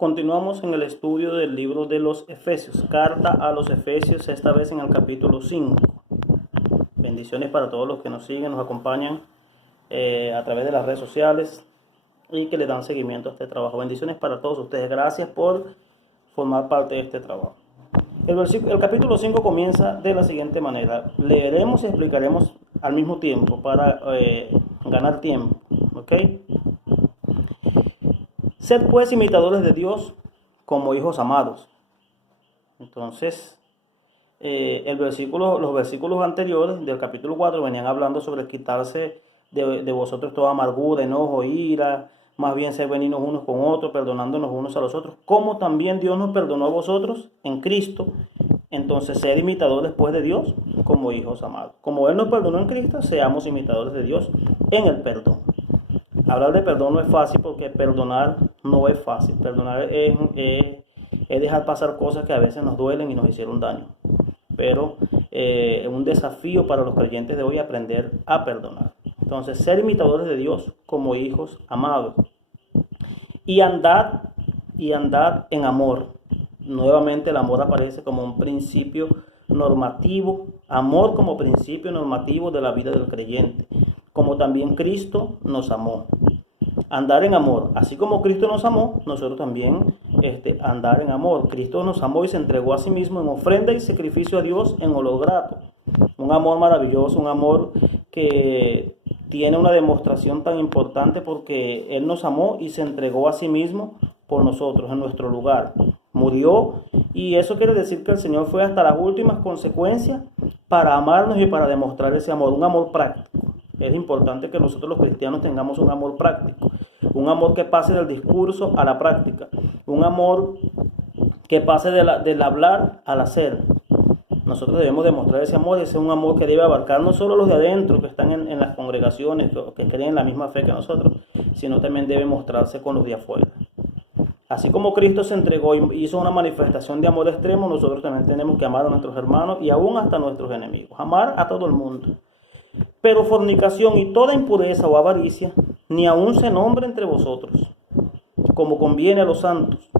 Continuamos en el estudio del libro de los Efesios, carta a los Efesios, esta vez en el capítulo 5. Bendiciones para todos los que nos siguen, nos acompañan a través de las redes sociales y que le dan seguimiento a este trabajo. Bendiciones para todos ustedes. Gracias por formar parte de este trabajo. El capítulo 5 comienza de la siguiente manera. Leeremos y explicaremos al mismo tiempo para ganar tiempo. ¿Ok? Sed pues imitadores de Dios como hijos amados. Entonces, los versículos anteriores del capítulo 4 venían hablando sobre quitarse de vosotros toda amargura, enojo, ira, más bien ser benignos unos con otros, perdonándonos unos a los otros, como también Dios nos perdonó a vosotros en Cristo. Entonces, ser imitadores pues de Dios como hijos amados. Como Él nos perdonó en Cristo, seamos imitadores de Dios en el perdón. Hablar de perdón no es fácil porque perdonar no es fácil. Perdonar es dejar pasar cosas que a veces nos duelen y nos hicieron daño. Pero es un desafío para los creyentes de hoy aprender a perdonar. Entonces, ser imitadores de Dios como hijos amados. Y andad en amor. Nuevamente el amor aparece como un principio normativo. Amor como principio normativo de la vida del creyente. Como también Cristo nos amó. Andar en amor. Así como Cristo nos amó, nosotros también andar en amor. Cristo nos amó y se entregó a sí mismo en ofrenda y sacrificio a Dios en olor grato. Un amor maravilloso, un amor que tiene una demostración tan importante porque Él nos amó y se entregó a sí mismo por nosotros en nuestro lugar. Murió y eso quiere decir que el Señor fue hasta las últimas consecuencias para amarnos y para demostrar ese amor, un amor práctico. Es importante que nosotros los cristianos tengamos un amor práctico, un amor que pase del discurso a la práctica, un amor que pase del hablar al hacer. Nosotros debemos demostrar ese amor, ese es un amor que debe abarcar no solo los de adentro que están en las congregaciones, que creen en la misma fe que nosotros, sino también debe mostrarse con los de afuera. Así como Cristo se entregó y hizo una manifestación de amor extremo, nosotros también tenemos que amar a nuestros hermanos y aún hasta a nuestros enemigos, amar a todo el mundo. Pero fornicación y toda impureza o avaricia, ni aun se nombre entre vosotros, como conviene a los santos.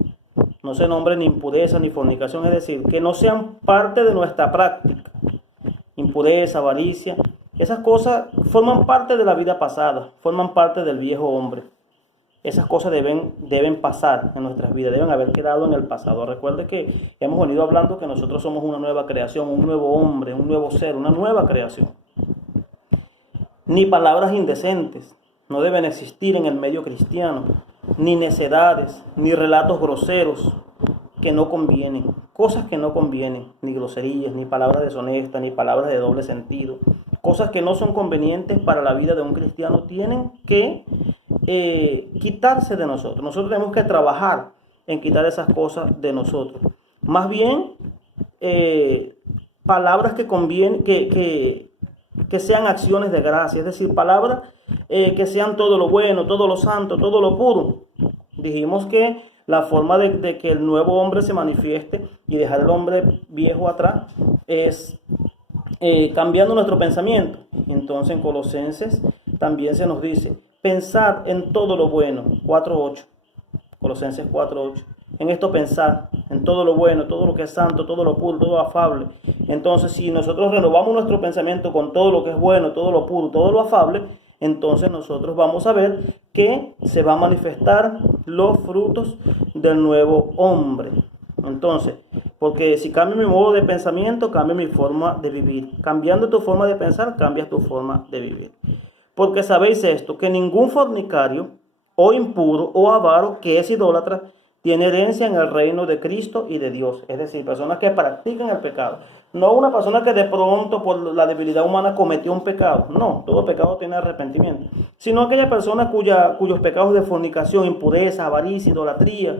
No se nombre ni impureza ni fornicación, es decir, que no sean parte de nuestra práctica. Impureza, avaricia, esas cosas forman parte de la vida pasada, forman parte del viejo hombre. Esas cosas deben pasar en nuestras vidas, deben haber quedado en el pasado. Recuerde que hemos venido hablando que nosotros somos una nueva creación, un nuevo hombre, un nuevo ser, una nueva creación. Ni palabras indecentes no deben existir en el medio cristiano, ni necedades, ni relatos groseros que no convienen, cosas que no convienen, ni groserías, ni palabras deshonestas, ni palabras de doble sentido, cosas que no son convenientes para la vida de un cristiano, tienen que quitarse de nosotros. Nosotros tenemos que trabajar en quitar esas cosas de nosotros. Más bien, palabras que convienen, que sean acciones de gracia, es decir, palabras que sean todo lo bueno, todo lo santo, todo lo puro. Dijimos que la forma de que el nuevo hombre se manifieste y dejar el hombre viejo atrás es cambiando nuestro pensamiento. Entonces en Colosenses también se nos dice, pensad en todo lo bueno, 4.8, Colosenses 4.8. En esto pensar, en todo lo bueno, todo lo que es santo, todo lo puro, todo lo afable. Entonces, si nosotros renovamos nuestro pensamiento con todo lo que es bueno, todo lo puro, todo lo afable, entonces nosotros vamos a ver que se van a manifestar los frutos del nuevo hombre. Entonces, porque si cambio mi modo de pensamiento, cambia mi forma de vivir. Cambiando tu forma de pensar, cambias tu forma de vivir. Porque sabéis esto, que ningún fornicario, o impuro, o avaro, que es idólatra, tiene herencia en el reino de Cristo y de Dios. Es decir, personas que practican el pecado. No una persona que de pronto por la debilidad humana cometió un pecado. No, todo pecado tiene arrepentimiento. Sino aquella persona cuyos pecados de fornicación, impureza, avaricia, idolatría,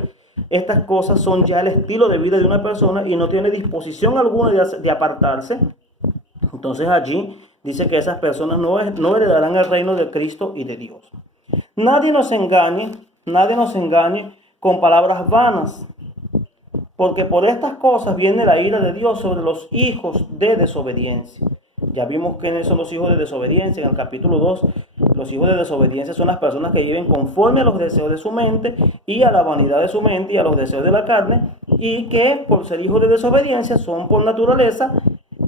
estas cosas son ya el estilo de vida de una persona y no tiene disposición alguna de apartarse. Entonces allí dice que esas personas no heredarán el reino de Cristo y de Dios. Nadie nos engañe con palabras vanas, porque por estas cosas viene la ira de Dios sobre los hijos de desobediencia. Ya vimos quiénes son los hijos de desobediencia en el capítulo 2, Los hijos de desobediencia son las personas que viven conforme a los deseos de su mente y a la vanidad de su mente y a los deseos de la carne, y que por ser hijos de desobediencia son por naturaleza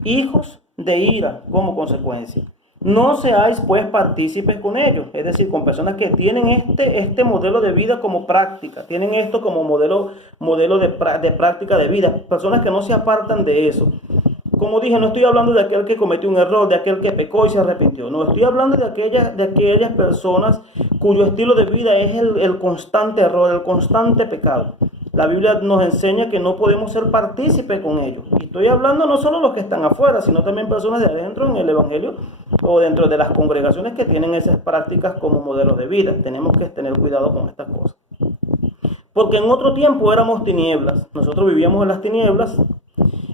hijos de ira como consecuencia. No seáis pues partícipes con ellos, es decir, con personas que tienen este modelo de vida como práctica, tienen esto como modelo de práctica de vida, personas que no se apartan de eso. Como dije, no estoy hablando de aquel que cometió un error, de aquel que pecó y se arrepintió. No, estoy hablando de aquellas personas cuyo estilo de vida es el constante error, el constante pecado. La Biblia nos enseña que no podemos ser partícipes con ellos. Y estoy hablando no solo de los que están afuera, sino también personas de adentro en el Evangelio o dentro de las congregaciones que tienen esas prácticas como modelos de vida. Tenemos que tener cuidado con estas cosas. Porque en otro tiempo éramos tinieblas. Nosotros vivíamos en las tinieblas.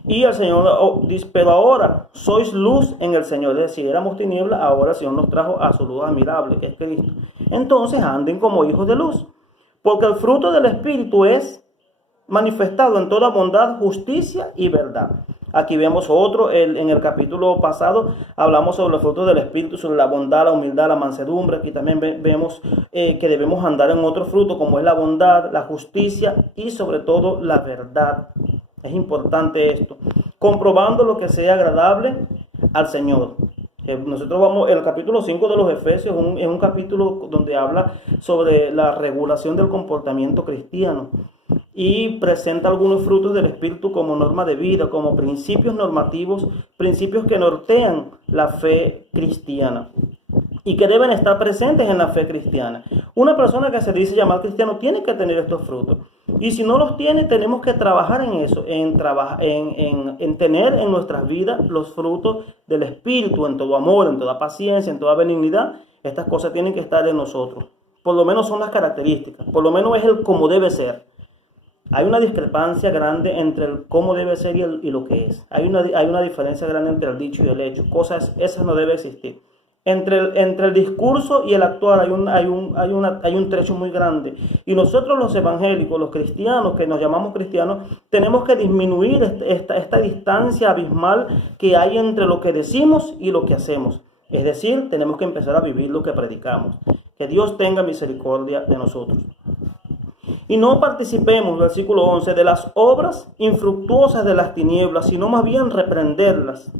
Y el Señor dice, pero ahora sois luz en el Señor. Es decir, éramos tinieblas, ahora el Señor nos trajo a su luz admirable, que es Cristo. Entonces anden como hijos de luz. Porque el fruto del Espíritu es manifestado en toda bondad, justicia y verdad. Aquí vemos otro, en el capítulo pasado hablamos sobre los frutos del Espíritu, sobre la bondad, la humildad, la mansedumbre. Aquí también vemos que debemos andar en otro fruto como es la bondad, la justicia y sobre todo la verdad. Es importante esto, comprobando lo que sea agradable al Señor. Nosotros vamos, el capítulo 5 de los Efesios es un capítulo donde habla sobre la regulación del comportamiento cristiano y presenta algunos frutos del Espíritu como norma de vida, como principios normativos, principios que nortean la fe cristiana y que deben estar presentes en la fe cristiana. Una persona que se dice llamar cristiano tiene que tener estos frutos. Y si no los tiene, tenemos que trabajar en eso, en tener en nuestras vidas los frutos del Espíritu, en todo amor, en toda paciencia, en toda benignidad. Estas cosas tienen que estar en nosotros. Por lo menos son las características, por lo menos es el cómo debe ser. Hay una discrepancia grande entre el cómo debe ser y lo que es. Hay una diferencia grande entre el dicho y el hecho. Cosas, esas no deben existir. Entre el discurso y el actuar hay un trecho muy grande. Y nosotros los evangélicos, los cristianos, que nos llamamos cristianos, tenemos que disminuir esta distancia abismal que hay entre lo que decimos y lo que hacemos. Es decir, tenemos que empezar a vivir lo que predicamos. Que Dios tenga misericordia de nosotros. Y no participemos, versículo 11, de las obras infructuosas de las tinieblas, sino más bien reprenderlas.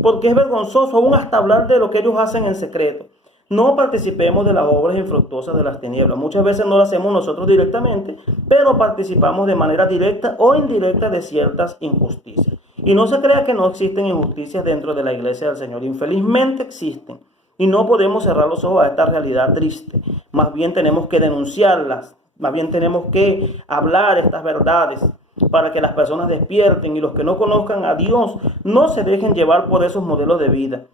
Porque es vergonzoso aún hasta hablar de lo que ellos hacen en secreto. No participemos de las obras infructuosas de las tinieblas. Muchas veces no lo hacemos nosotros directamente, pero participamos de manera directa o indirecta de ciertas injusticias. Y no se crea que no existen injusticias dentro de la iglesia del Señor. Infelizmente existen. Y no podemos cerrar los ojos a esta realidad triste. Más bien tenemos que denunciarlas. Más bien tenemos que hablar estas verdades para que las personas despierten y los que no conozcan a Dios no se dejen llevar por esos modelos de vida.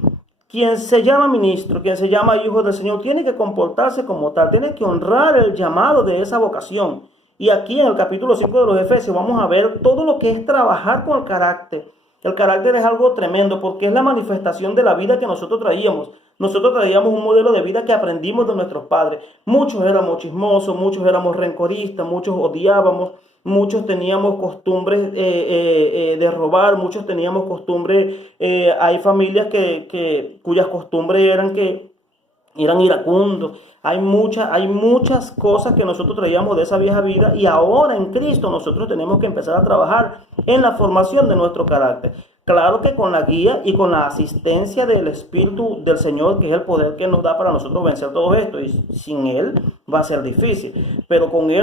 Quien se llama ministro, quien se llama hijo del Señor, tiene que comportarse como tal, tiene que honrar el llamado de esa vocación. Y aquí en el capítulo 5 de los Efesios vamos a ver todo lo que es trabajar con el carácter. El carácter es algo tremendo porque es la manifestación de la vida que nosotros traíamos. Nosotros traíamos un modelo de vida que aprendimos de nuestros padres. Muchos éramos chismosos, muchos éramos rencoristas, muchos odiábamos, muchos teníamos costumbres de robar, muchos teníamos costumbres, hay familias cuyas costumbres eran iracundos. Hay muchas cosas que nosotros traíamos de esa vieja vida y ahora en Cristo nosotros tenemos que empezar a trabajar en la formación de nuestro carácter. Claro que con la guía y con la asistencia del Espíritu del Señor, que es el poder que nos da para nosotros vencer todo esto, y sin Él va a ser difícil, pero con Él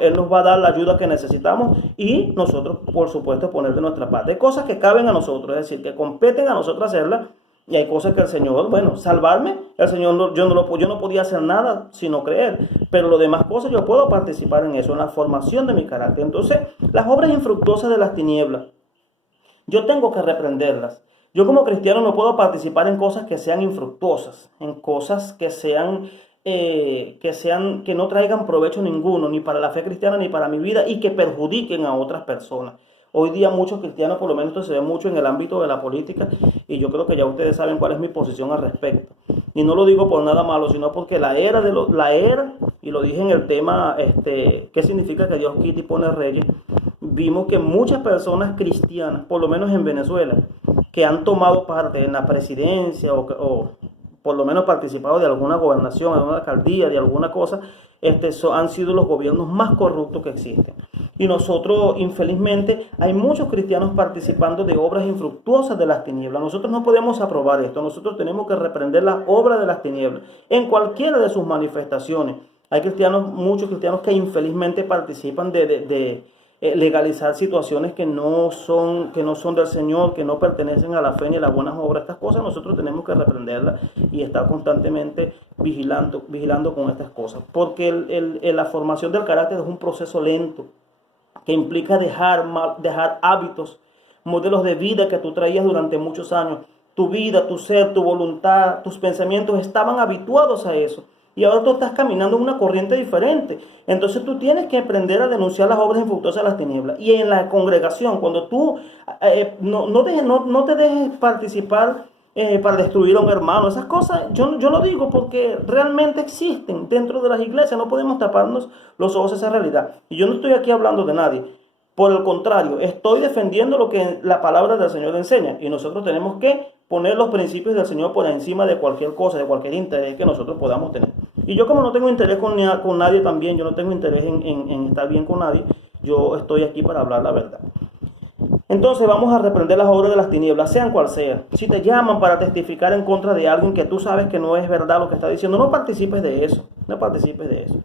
Él nos va a dar la ayuda que necesitamos y nosotros, por supuesto, poner de nuestra parte. Hay cosas que caben a nosotros, es decir, que competen a nosotros hacerlas, y hay cosas que el Señor, salvarme, el Señor, yo no podía hacer nada sino creer, pero lo demás cosas yo puedo participar en eso, en la formación de mi carácter. Entonces, las obras infructuosas de las tinieblas, yo tengo que reprenderlas. Yo como cristiano no puedo participar en cosas que sean infructuosas, en cosas que no traigan provecho ninguno, ni para la fe cristiana ni para mi vida, y que perjudiquen a otras personas. Hoy día muchos cristianos, por lo menos esto se ve mucho en el ámbito de la política, y yo creo que ya ustedes saben cuál es mi posición al respecto. Y no lo digo por nada malo, sino porque la era, y lo dije en el tema, ¿qué significa que Dios quita y pone reyes? Vimos que muchas personas cristianas, por lo menos en Venezuela, que han tomado parte en la presidencia o por lo menos participado de alguna gobernación, de alguna alcaldía, de alguna cosa, han sido los gobiernos más corruptos que existen. Y nosotros, infelizmente, hay muchos cristianos participando de obras infructuosas de las tinieblas. Nosotros no podemos aprobar esto. Nosotros tenemos que reprender las obras de las tinieblas en cualquiera de sus manifestaciones. Hay muchos cristianos que infelizmente participan de legalizar situaciones que no son del Señor, que no pertenecen a la fe ni a las buenas obras. Estas cosas nosotros tenemos que reprenderlas y estar constantemente vigilando con estas cosas, porque la formación del carácter es un proceso lento que implica dejar hábitos, modelos de vida que tú traías durante muchos años. Tu vida, tu ser, tu voluntad, tus pensamientos estaban habituados a eso. Y ahora tú estás caminando en una corriente diferente. Entonces tú tienes que aprender a denunciar las obras infructuosas de las tinieblas. Y en la congregación, cuando tú no te dejes participar para destruir a un hermano, esas cosas, yo lo digo porque realmente existen dentro de las iglesias. No podemos taparnos los ojos a esa realidad. Y yo no estoy aquí hablando de nadie. Por el contrario, estoy defendiendo lo que la palabra del Señor enseña. Y nosotros tenemos que poner los principios del Señor por encima de cualquier cosa, de cualquier interés que nosotros podamos tener. Y yo, como no tengo interés con nadie también, yo no tengo interés en estar bien con nadie, yo estoy aquí para hablar la verdad. Entonces vamos a reprender las obras de las tinieblas, sean cual sea. Si te llaman para testificar en contra de alguien que tú sabes que no es verdad lo que está diciendo, no participes de eso. No participes de eso.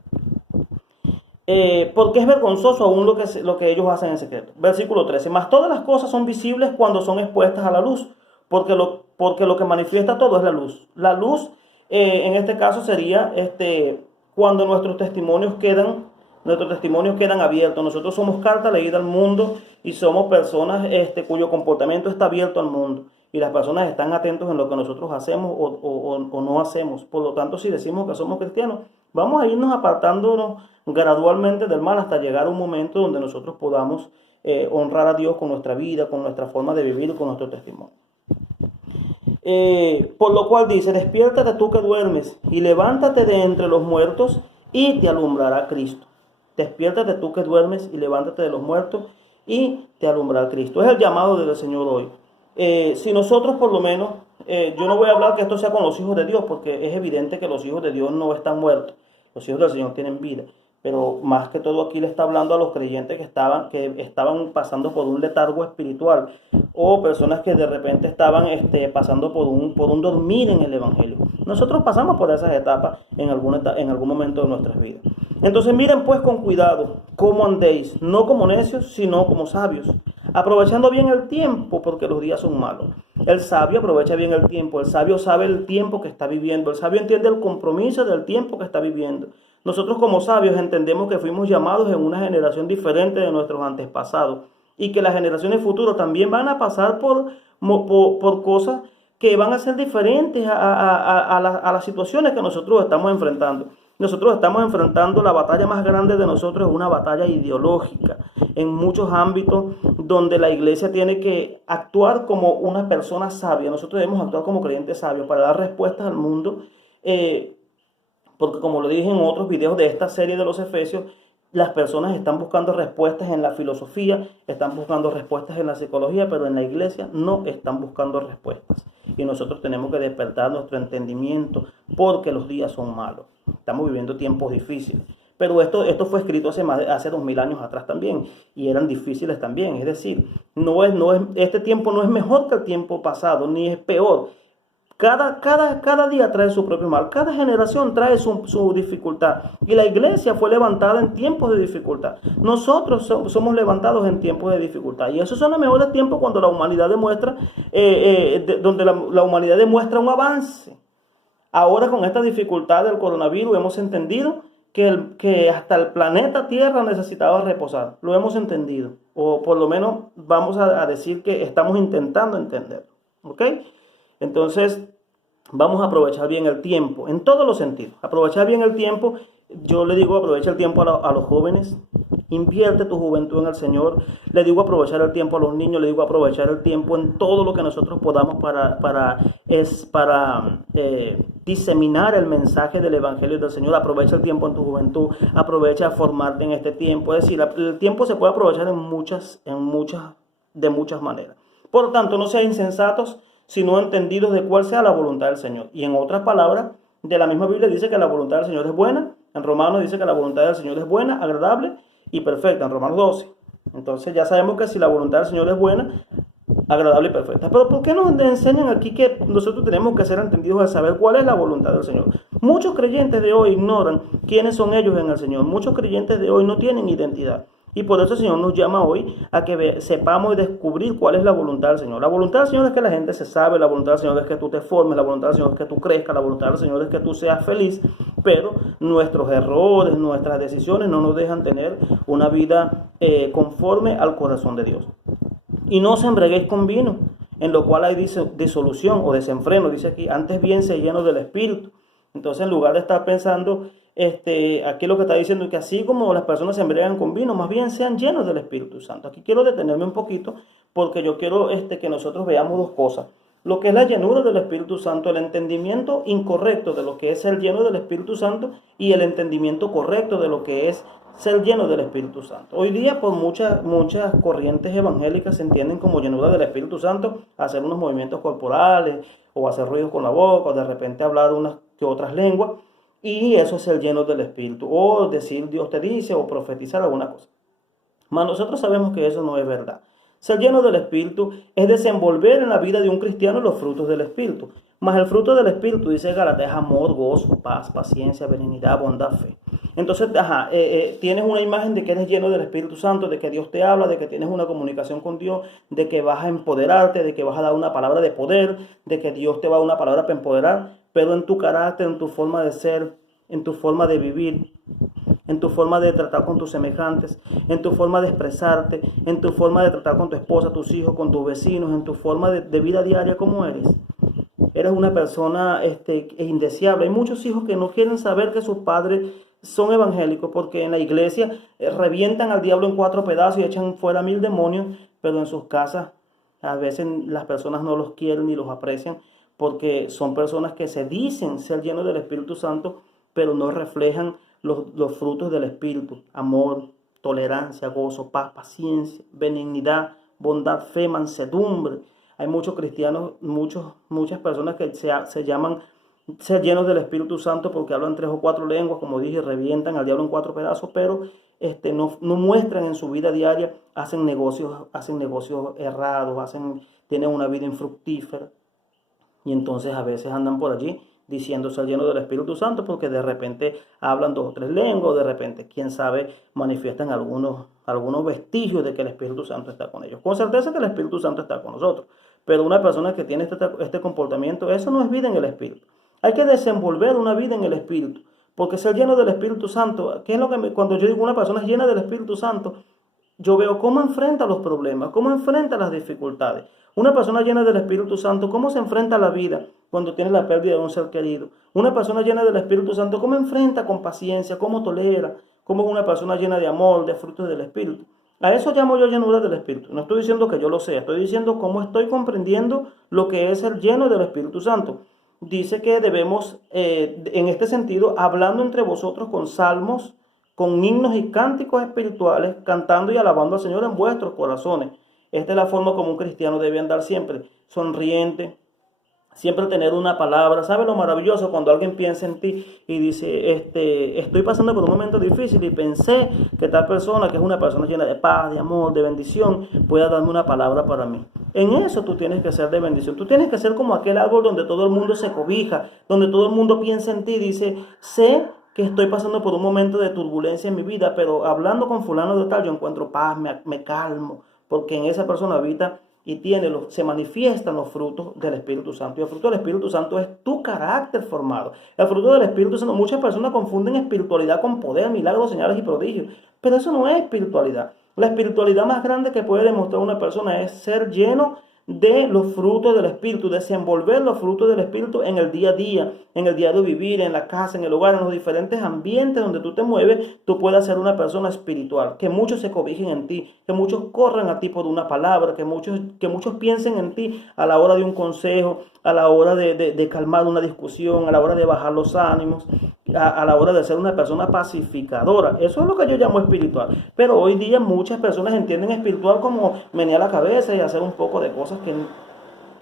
Porque es vergonzoso aún lo que ellos hacen en secreto. Versículo 13. Mas todas las cosas son visibles cuando son expuestas a la luz, porque lo que manifiesta todo es la luz. La luz, en este caso, sería cuando nuestros testimonios quedan abiertos. Nosotros somos carta leída al mundo y somos personas cuyo comportamiento está abierto al mundo. Y las personas están atentos en lo que nosotros hacemos o no hacemos. Por lo tanto, si decimos que somos cristianos, vamos a irnos apartándonos gradualmente del mal hasta llegar a un momento donde nosotros podamos honrar a Dios con nuestra vida, con nuestra forma de vivir y con nuestro testimonio. Por lo cual dice, despiértate tú que duermes y levántate de entre los muertos y te alumbrará Cristo. Despiértate tú que duermes y levántate de los muertos y te alumbrará Cristo. Es el llamado del Señor hoy. Si nosotros por lo menos, yo no voy a hablar que esto sea con los hijos de Dios, porque es evidente que los hijos de Dios no están muertos. Los hijos del Señor tienen vida. Pero más que todo aquí le está hablando a los creyentes que estaban pasando por un letargo espiritual, o personas que de repente estaban pasando por un dormir en el Evangelio. Nosotros pasamos por esas etapas en algún momento de nuestras vidas. Entonces miren pues con cuidado cómo andéis, no como necios, sino como sabios, aprovechando bien el tiempo, porque los días son malos. El sabio aprovecha bien el tiempo, el sabio sabe el tiempo que está viviendo, el sabio entiende el compromiso del tiempo que está viviendo. Nosotros como sabios entendemos que fuimos llamados en una generación diferente de nuestros antepasados y que las generaciones futuras también van a pasar por cosas que van a ser diferentes a las situaciones que nosotros estamos enfrentando. Nosotros estamos enfrentando la batalla más grande de nosotros, es una batalla ideológica en muchos ámbitos donde la iglesia tiene que actuar como una persona sabia. Nosotros debemos actuar como creyentes sabios para dar respuestas al mundo, porque como lo dije en otros videos de esta serie de los Efesios, las personas están buscando respuestas en la filosofía, están buscando respuestas en la psicología, pero en la iglesia no están buscando respuestas. Y nosotros tenemos que despertar nuestro entendimiento porque los días son malos. Estamos viviendo tiempos difíciles. Pero esto fue escrito hace 2000 años atrás también, y eran difíciles también. Es decir, este tiempo no es mejor que el tiempo pasado, ni es peor. Cada día trae su propio mal, cada generación trae su dificultad. Y la iglesia fue levantada en tiempos de dificultad. Nosotros somos levantados en tiempos de dificultad. Y esos son los mejores tiempos cuando la humanidad demuestra, donde la humanidad demuestra un avance. Ahora con esta dificultad del coronavirus hemos entendido que hasta el planeta Tierra necesitaba reposar. Lo hemos entendido. O por lo menos vamos a decir que estamos intentando entenderlo. ¿Ok? Entonces, vamos a aprovechar bien el tiempo, en todos los sentidos. Aprovechar bien el tiempo, yo le digo, aprovecha el tiempo a los jóvenes, invierte tu juventud en el Señor. Le digo aprovechar el tiempo a los niños, le digo aprovechar el tiempo en todo lo que nosotros podamos para diseminar el mensaje del Evangelio del Señor. Aprovecha el tiempo en tu juventud, aprovecha formarte en este tiempo. Es decir, el tiempo se puede aprovechar de muchas maneras. Por lo tanto, no sean insensatos, sino entendidos de cuál sea la voluntad del Señor. Y en otras palabras, de la misma Biblia dice que la voluntad del Señor es buena. En Romanos dice que la voluntad del Señor es buena, agradable y perfecta, en Romanos 12. Entonces ya sabemos que si la voluntad del Señor es buena, agradable y perfecta. Pero ¿por qué nos enseñan aquí que nosotros tenemos que ser entendidos al saber cuál es la voluntad del Señor? Muchos creyentes de hoy ignoran quiénes son ellos en el Señor. Muchos creyentes de hoy no tienen identidad. Y por eso el Señor nos llama hoy a que sepamos y descubrir cuál es la voluntad del Señor. La voluntad del Señor es que la gente se sabe, la voluntad del Señor es que tú te formes, la voluntad del Señor es que tú crezcas, la voluntad del Señor es que tú seas feliz, pero nuestros errores, nuestras decisiones no nos dejan tener una vida conforme al corazón de Dios. Y no os embriaguéis con vino, en lo cual hay disolución o desenfreno, dice aquí, antes bien se lleno del Espíritu. Entonces, en lugar de estar pensando, aquí lo que está diciendo es que así como las personas se embriagan con vino, más bien sean llenos del Espíritu Santo. Aquí quiero detenerme un poquito porque yo quiero que nosotros veamos dos cosas. Lo que es la llenura del Espíritu Santo, el entendimiento incorrecto de lo que es ser lleno del Espíritu Santo y el entendimiento correcto de lo que es ser lleno del Espíritu Santo. Hoy día por muchas corrientes evangélicas se entienden como llenura del Espíritu Santo hacer unos movimientos corporales o hacer ruidos con la boca o de repente hablar unas que otras lenguas, y eso es ser lleno del Espíritu, o decir Dios te dice, o profetizar alguna cosa. Mas nosotros sabemos que eso no es verdad. Ser lleno del Espíritu es desenvolver en la vida de un cristiano los frutos del Espíritu. Mas el fruto del Espíritu, dice Gálatas, es amor, gozo, paz, paciencia, benignidad, bondad, fe. Entonces, tienes una imagen de que eres lleno del Espíritu Santo, de que Dios te habla, de que tienes una comunicación con Dios, de que vas a empoderarte, de que vas a dar una palabra de poder, de que Dios te va a dar una palabra para empoderar, pero en tu carácter, en tu forma de ser, en tu forma de vivir, en tu forma de tratar con tus semejantes, en tu forma de expresarte, en tu forma de tratar con tu esposa, tus hijos, con tus vecinos, en tu forma de vida diaria, ¿cómo eres? Eres una persona indeseable. Hay muchos hijos que no quieren saber que sus padres son evangélicos porque en la iglesia revientan al diablo en 4 pedazos y echan fuera 1000 demonios, pero en sus casas a veces las personas no los quieren ni los aprecian porque son personas que se dicen ser llenos del Espíritu Santo, pero no reflejan los frutos del Espíritu: amor, tolerancia, gozo, paz, paciencia, benignidad, bondad, fe, mansedumbre. Hay muchos cristianos, muchas personas que se llaman ser llenos del Espíritu Santo porque hablan 3 o 4 lenguas, como dije, revientan al diablo en 4 pedazos, pero no muestran en su vida diaria, hacen negocios errados, tienen una vida infructífera, y entonces a veces andan por allí diciendo ser llenos del Espíritu Santo porque de repente hablan 2 o 3 lenguas, de repente, quién sabe, manifiestan algunos vestigios de que el Espíritu Santo está con ellos. Con certeza que el Espíritu Santo está con nosotros, pero una persona que tiene este comportamiento, eso no es vida en el Espíritu. Hay que desenvolver una vida en el Espíritu, porque ser lleno del Espíritu Santo, ¿qué es lo que cuando yo digo una persona es llena del Espíritu Santo? Yo veo cómo enfrenta los problemas, cómo enfrenta las dificultades. Una persona llena del Espíritu Santo, ¿cómo se enfrenta a la vida cuando tiene la pérdida de un ser querido? Una persona llena del Espíritu Santo, ¿cómo enfrenta con paciencia, cómo tolera, cómo es una persona llena de amor, de frutos del Espíritu? A eso llamo yo llenura del Espíritu. No estoy diciendo que yo lo sea, estoy diciendo cómo estoy comprendiendo lo que es ser lleno del Espíritu Santo. Dice que debemos, en este sentido, hablando entre vosotros con salmos, con himnos y cánticos espirituales, cantando y alabando al Señor en vuestros corazones. Esta es la forma como un cristiano debe andar siempre, sonriente, siempre tener una palabra. ¿Sabe lo maravilloso cuando alguien piensa en ti y dice, estoy pasando por un momento difícil y pensé que tal persona, que es una persona llena de paz, de amor, de bendición, pueda darme una palabra para mí? En eso tú tienes que ser de bendición. Tú tienes que ser como aquel árbol donde todo el mundo se cobija, donde todo el mundo piensa en ti y dice, sé que estoy pasando por un momento de turbulencia en mi vida, pero hablando con fulano de tal, yo encuentro paz, me calmo, porque en esa persona habita y se manifiestan los frutos del Espíritu Santo. Y el fruto del Espíritu Santo es tu carácter formado. El fruto del Espíritu Santo, muchas personas confunden espiritualidad con poder, milagros, señales y prodigios, pero eso no es espiritualidad. La espiritualidad más grande que puede demostrar una persona es ser lleno de los frutos del Espíritu, desenvolver los frutos del Espíritu en el día a día, en el diario vivir, en la casa, en el hogar, en los diferentes ambientes donde tú te mueves. Tú puedes ser una persona espiritual, que muchos se cobijen en ti, que muchos corran a ti por una palabra, que muchos piensen en ti a la hora de un consejo, a la hora de calmar una discusión, a la hora de bajar los ánimos, a la hora de ser una persona pacificadora. Eso es lo que yo llamo espiritual. Pero hoy día muchas personas entienden espiritual como menear la cabeza y hacer un poco de cosas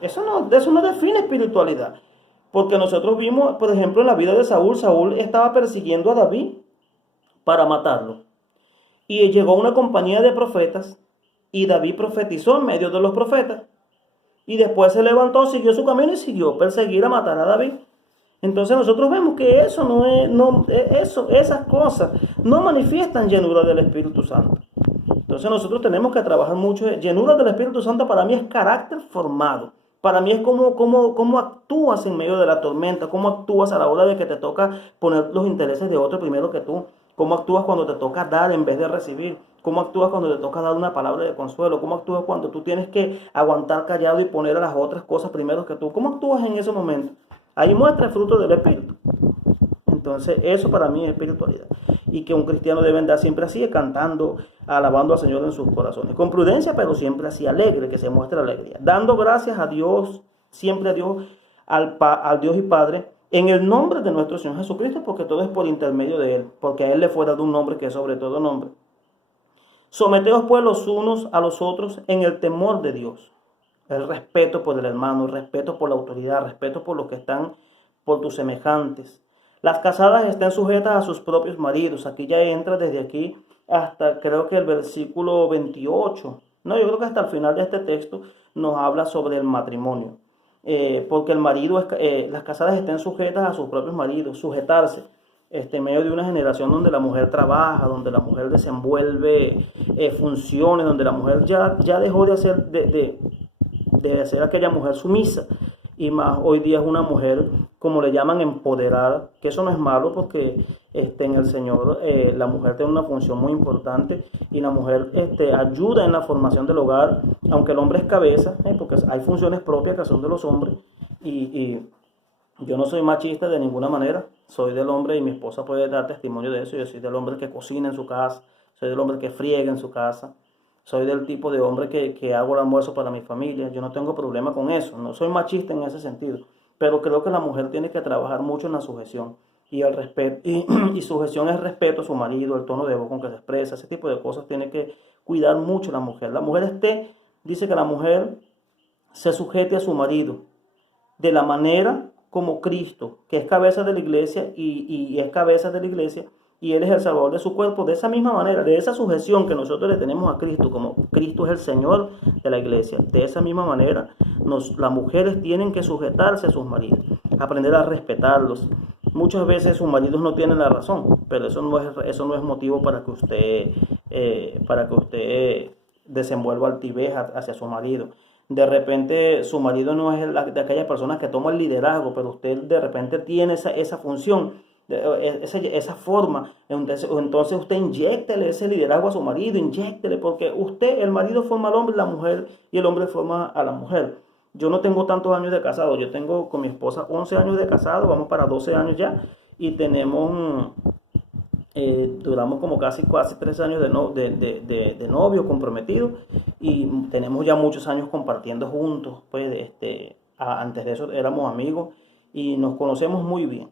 Eso no define espiritualidad. Porque nosotros vimos, por ejemplo, en la vida de Saúl, Saúl estaba persiguiendo a David para matarlo. Y llegó una compañía de profetas y David profetizó en medio de los profetas. Y después se levantó, siguió su camino y siguió perseguir a matar a David. Entonces nosotros vemos que eso esas cosas no manifiestan llenura del Espíritu Santo. Entonces nosotros tenemos que trabajar mucho. Llenura del Espíritu Santo para mí es carácter formado. Para mí es cómo actúas en medio de la tormenta, cómo actúas a la hora de que te toca poner los intereses de otro primero que tú, cómo actúas cuando te toca dar en vez de recibir, cómo actúas cuando te toca dar una palabra de consuelo, cómo actúas cuando tú tienes que aguantar callado y poner a las otras cosas primero que tú, cómo actúas en ese momento. Ahí muestra el fruto del Espíritu. Entonces eso para mí es espiritualidad. Y que un cristiano debe andar siempre así, cantando, alabando al Señor en sus corazones. Con prudencia, pero siempre así alegre, que se muestre alegría. Dando gracias a Dios, siempre a Dios, al Dios y Padre, en el nombre de nuestro Señor Jesucristo, porque todo es por intermedio de Él, porque a Él le fue dado un nombre que es sobre todo nombre. Someteos pues los unos a los otros en el temor de Dios. El respeto por el hermano, el respeto por la autoridad, el respeto por los que están, por tus semejantes. Las casadas estén sujetas a sus propios maridos. Aquí ya entra desde aquí hasta creo que el versículo 28. No, yo creo que hasta el final de este texto nos habla sobre el matrimonio. Porque el marido, las casadas estén sujetas a sus propios maridos, sujetarse. En medio de una generación donde la mujer trabaja, donde la mujer desenvuelve funciones, donde la mujer ya dejó de hacer, de ser aquella mujer sumisa. Y más hoy día es una mujer, como le llaman, empoderada, que eso no es malo porque en el Señor la mujer tiene una función muy importante y la mujer ayuda en la formación del hogar, aunque el hombre es cabeza, porque hay funciones propias que son de los hombres y yo no soy machista de ninguna manera, soy del hombre y mi esposa puede dar testimonio de eso. Yo soy del hombre que cocina en su casa, soy del hombre que friega en su casa. Soy del tipo de hombre que hago el almuerzo para mi familia. Yo no tengo problema con eso. No soy machista en ese sentido. Pero creo que la mujer tiene que trabajar mucho en la sujeción. Y el respeto, y sujeción es respeto a su marido, el tono de voz con que se expresa. Ese tipo de cosas tiene que cuidar mucho la mujer. La mujer dice que la mujer se sujete a su marido de la manera como Cristo, que es cabeza de la iglesia y es cabeza de la iglesia. Y Él es el Salvador de su cuerpo, de esa misma manera, de esa sujeción que nosotros le tenemos a Cristo, como Cristo es el Señor de la iglesia. De esa misma manera, las mujeres tienen que sujetarse a sus maridos, aprender a respetarlos. Muchas veces sus maridos no tienen la razón, pero eso no es motivo para que usted desenvuelva altivez hacia su marido. De repente su marido no es de aquellas personas que toma el liderazgo, pero usted de repente tiene esa función, esa forma. Entonces usted inyéctele ese liderazgo a su marido, inyéctele, porque el marido forma al hombre, la mujer, y el hombre forma a la mujer. Yo no tengo tantos años de casado, yo tengo con mi esposa 11 años de casado, vamos para 12 años ya, y duramos como casi 3 años de novio comprometido, y tenemos ya muchos años compartiendo juntos. Pues antes de eso éramos amigos y nos conocemos muy bien,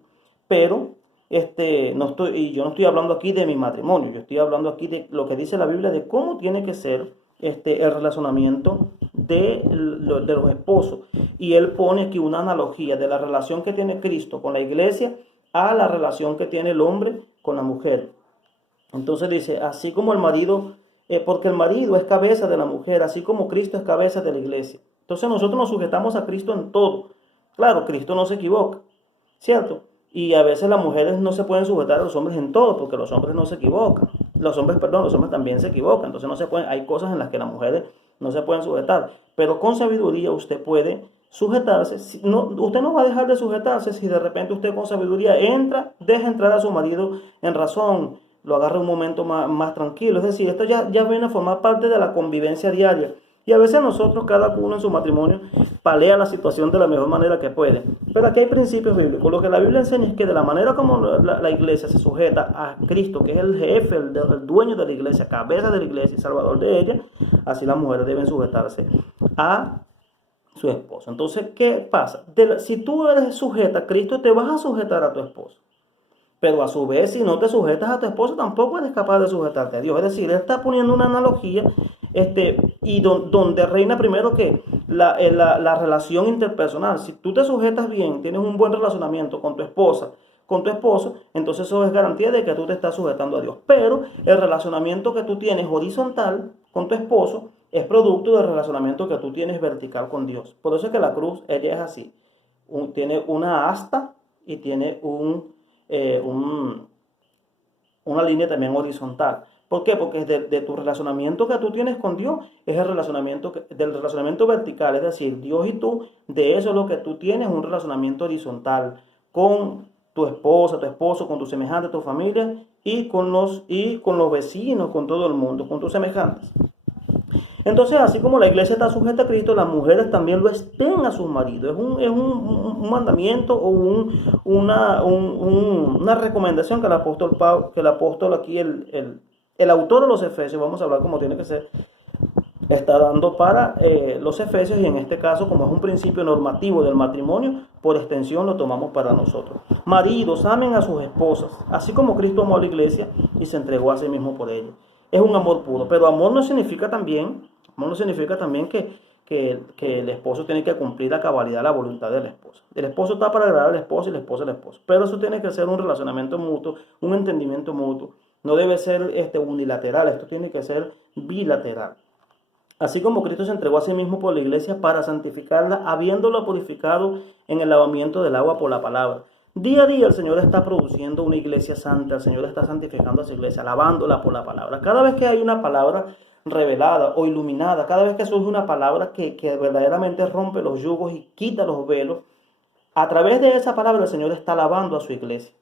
pero yo no estoy hablando aquí de mi matrimonio, yo estoy hablando aquí de lo que dice la Biblia, de cómo tiene que ser el relacionamiento de los esposos. Y él pone aquí una analogía de la relación que tiene Cristo con la iglesia a la relación que tiene el hombre con la mujer. Entonces dice, así como el marido, porque el marido es cabeza de la mujer, así como Cristo es cabeza de la iglesia. Entonces nosotros nos sujetamos a Cristo en todo. Claro, Cristo no se equivoca, ¿cierto? Y a veces las mujeres no se pueden sujetar a los hombres en todo, porque los hombres no se equivocan. Los hombres también se equivocan. Entonces hay cosas en las que las mujeres no se pueden sujetar. Pero con sabiduría usted puede sujetarse. Usted no va a dejar de sujetarse si de repente usted con sabiduría deja entrar a su marido en razón, lo agarra un momento más tranquilo. Es decir, esto ya viene a formar parte de la convivencia diaria. Y a veces nosotros, cada uno en su matrimonio, palea la situación de la mejor manera que puede. Pero aquí hay principios bíblicos. Lo que la Biblia enseña es que de la manera como la iglesia se sujeta a Cristo, que es el jefe, el dueño de la iglesia, cabeza de la iglesia y salvador de ella, así las mujeres deben sujetarse a su esposo. Entonces, ¿qué pasa? Si tú eres sujeta a Cristo, te vas a sujetar a tu esposo. Pero a su vez, si no te sujetas a tu esposo, tampoco eres capaz de sujetarte a Dios. Es decir, él está poniendo una analogía y donde reina primero que la relación interpersonal. Si tú te sujetas bien, tienes un buen relacionamiento con tu esposa, con tu esposo, entonces eso es garantía de que tú te estás sujetando a Dios. Pero el relacionamiento que tú tienes horizontal con tu esposo es producto del relacionamiento que tú tienes vertical con Dios. Por eso es que la cruz, ella es así. Tiene una asta y tiene una línea también horizontal. ¿Por qué? Porque de tu relacionamiento que tú tienes con Dios es el relacionamiento del relacionamiento vertical, es decir, Dios y tú, de eso es lo que tú tienes, un relacionamiento horizontal con tu esposa, tu esposo, con tus semejantes, tu familia y con los vecinos, con todo el mundo, con tus semejantes. Entonces, así como la iglesia está sujeta a Cristo, las mujeres también lo estén a sus maridos. Es un mandamiento o una recomendación que el apóstol aquí, el autor de los Efesios, vamos a hablar como tiene que ser, está dando para los Efesios, y en este caso, como es un principio normativo del matrimonio, por extensión lo tomamos para nosotros. Maridos, amen a sus esposas, así como Cristo amó a la iglesia y se entregó a sí mismo por ella. Es un amor puro, pero amor no significa también que el esposo tiene que cumplir a cabalidad la voluntad de la esposa. El esposo está para agradar al esposo y la esposa al esposo, pero eso tiene que ser un relacionamiento mutuo, un entendimiento mutuo. No debe ser unilateral, esto tiene que ser bilateral. Así como Cristo se entregó a sí mismo por la iglesia para santificarla, habiéndola purificado en el lavamiento del agua por la palabra. Día a día el Señor está produciendo una iglesia santa, el Señor está santificando a su iglesia, lavándola por la palabra. Cada vez que hay una palabra revelada o iluminada, cada vez que surge una palabra que verdaderamente rompe los yugos y quita los velos, a través de esa palabra el Señor está lavando a su iglesia.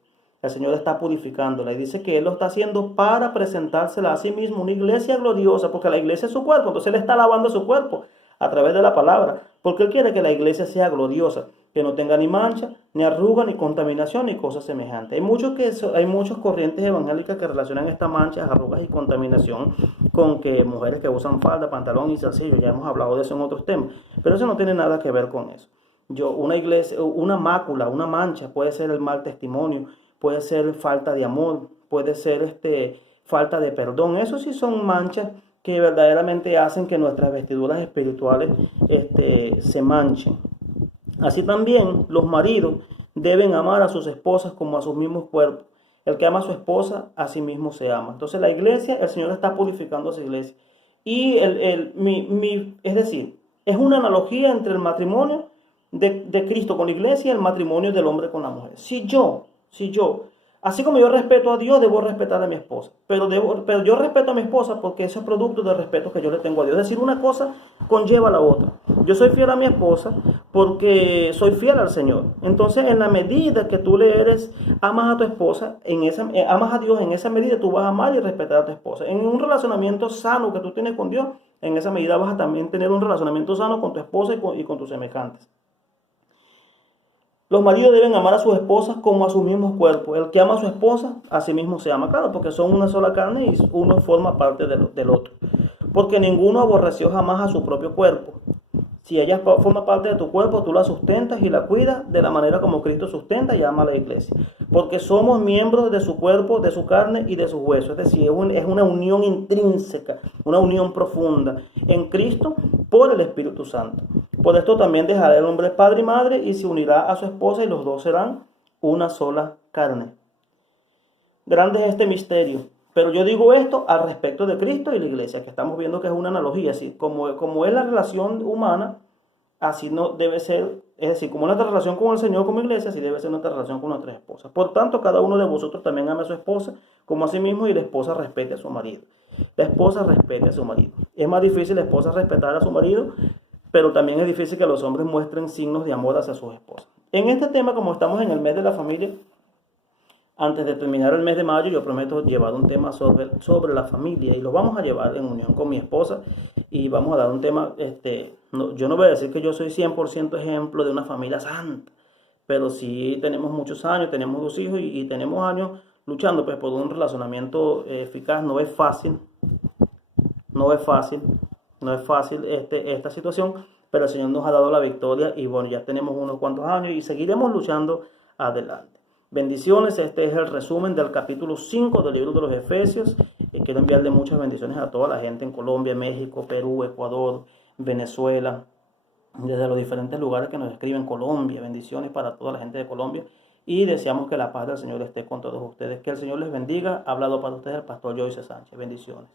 El Señor está purificándola y dice que Él lo está haciendo para presentársela a sí mismo, una iglesia gloriosa, porque la iglesia es su cuerpo, entonces Él está lavando su cuerpo a través de la palabra, porque Él quiere que la iglesia sea gloriosa, que no tenga ni mancha, ni arruga, ni contaminación, ni cosas semejantes. Hay muchas corrientes evangélicas que relacionan estas manchas, arrugas y contaminación con que mujeres que usan falda, pantalón y zarcillo, ya hemos hablado de eso en otros temas, pero eso no tiene nada que ver con eso. Una iglesia, una mácula, una mancha puede ser el mal testimonio, puede ser falta de amor, puede ser falta de perdón. Eso sí son manchas que verdaderamente hacen que nuestras vestiduras espirituales se manchen. Así también los maridos deben amar a sus esposas como a sus mismos cuerpos. El que ama a su esposa, a sí mismo se ama. Entonces la iglesia, el Señor está purificando a su iglesia. Y es decir, es una analogía entre el matrimonio de Cristo con la iglesia y el matrimonio del hombre con la mujer. Si yo, así como yo respeto a Dios, debo respetar a mi esposa. Pero yo respeto a mi esposa porque eso es producto del respeto que yo le tengo a Dios. Es decir, una cosa conlleva a la otra. Yo soy fiel a mi esposa porque soy fiel al Señor. Entonces, en la medida que tú amas a tu esposa, amas a Dios, en esa medida tú vas a amar y respetar a tu esposa. En un relacionamiento sano que tú tienes con Dios, en esa medida vas a también tener un relacionamiento sano con tu esposa y con tus semejantes. Los maridos deben amar a sus esposas como a sus mismos cuerpos. El que ama a su esposa, a sí mismo se ama. Claro, porque son una sola carne y uno forma parte del otro. Porque ninguno aborreció jamás a su propio cuerpo. Si ella forma parte de tu cuerpo, tú la sustentas y la cuidas de la manera como Cristo sustenta y ama a la iglesia. Porque somos miembros de su cuerpo, de su carne y de sus huesos. Es decir, es una unión intrínseca, una unión profunda en Cristo por el Espíritu Santo. Por esto también dejará el hombre padre y madre y se unirá a su esposa y los dos serán una sola carne. Grande es este misterio. Pero yo digo esto al respecto de Cristo y la iglesia, que estamos viendo que es una analogía. Así como es la relación humana, así no debe ser, es decir, como nuestra relación con el Señor como iglesia, así debe ser nuestra relación con nuestras esposas. Por tanto, cada uno de vosotros también ame a su esposa como a sí mismo y la esposa respete a su marido. La esposa respete a su marido. Es más difícil la esposa respetar a su marido, pero también es difícil que los hombres muestren signos de amor hacia sus esposas. En este tema, como estamos en el mes de la familia, antes de terminar el mes de mayo, yo prometo llevar un tema sobre la familia y lo vamos a llevar en unión con mi esposa y vamos a dar un tema, yo no voy a decir que yo soy 100% ejemplo de una familia santa, pero sí tenemos muchos años, tenemos 2 hijos y tenemos años luchando pues, por un relacionamiento eficaz. No es fácil esta situación, pero el Señor nos ha dado la victoria y bueno, ya tenemos unos cuantos años y seguiremos luchando adelante. Bendiciones, este es el resumen del capítulo 5 del libro de los Efesios. Quiero enviarle muchas bendiciones a toda la gente en Colombia, México, Perú, Ecuador, Venezuela, desde los diferentes lugares que nos escriben. Colombia, bendiciones para toda la gente de Colombia. Y deseamos que la paz del Señor esté con todos ustedes. Que el Señor les bendiga. Ha hablado para ustedes el pastor Joyce Sánchez. Bendiciones.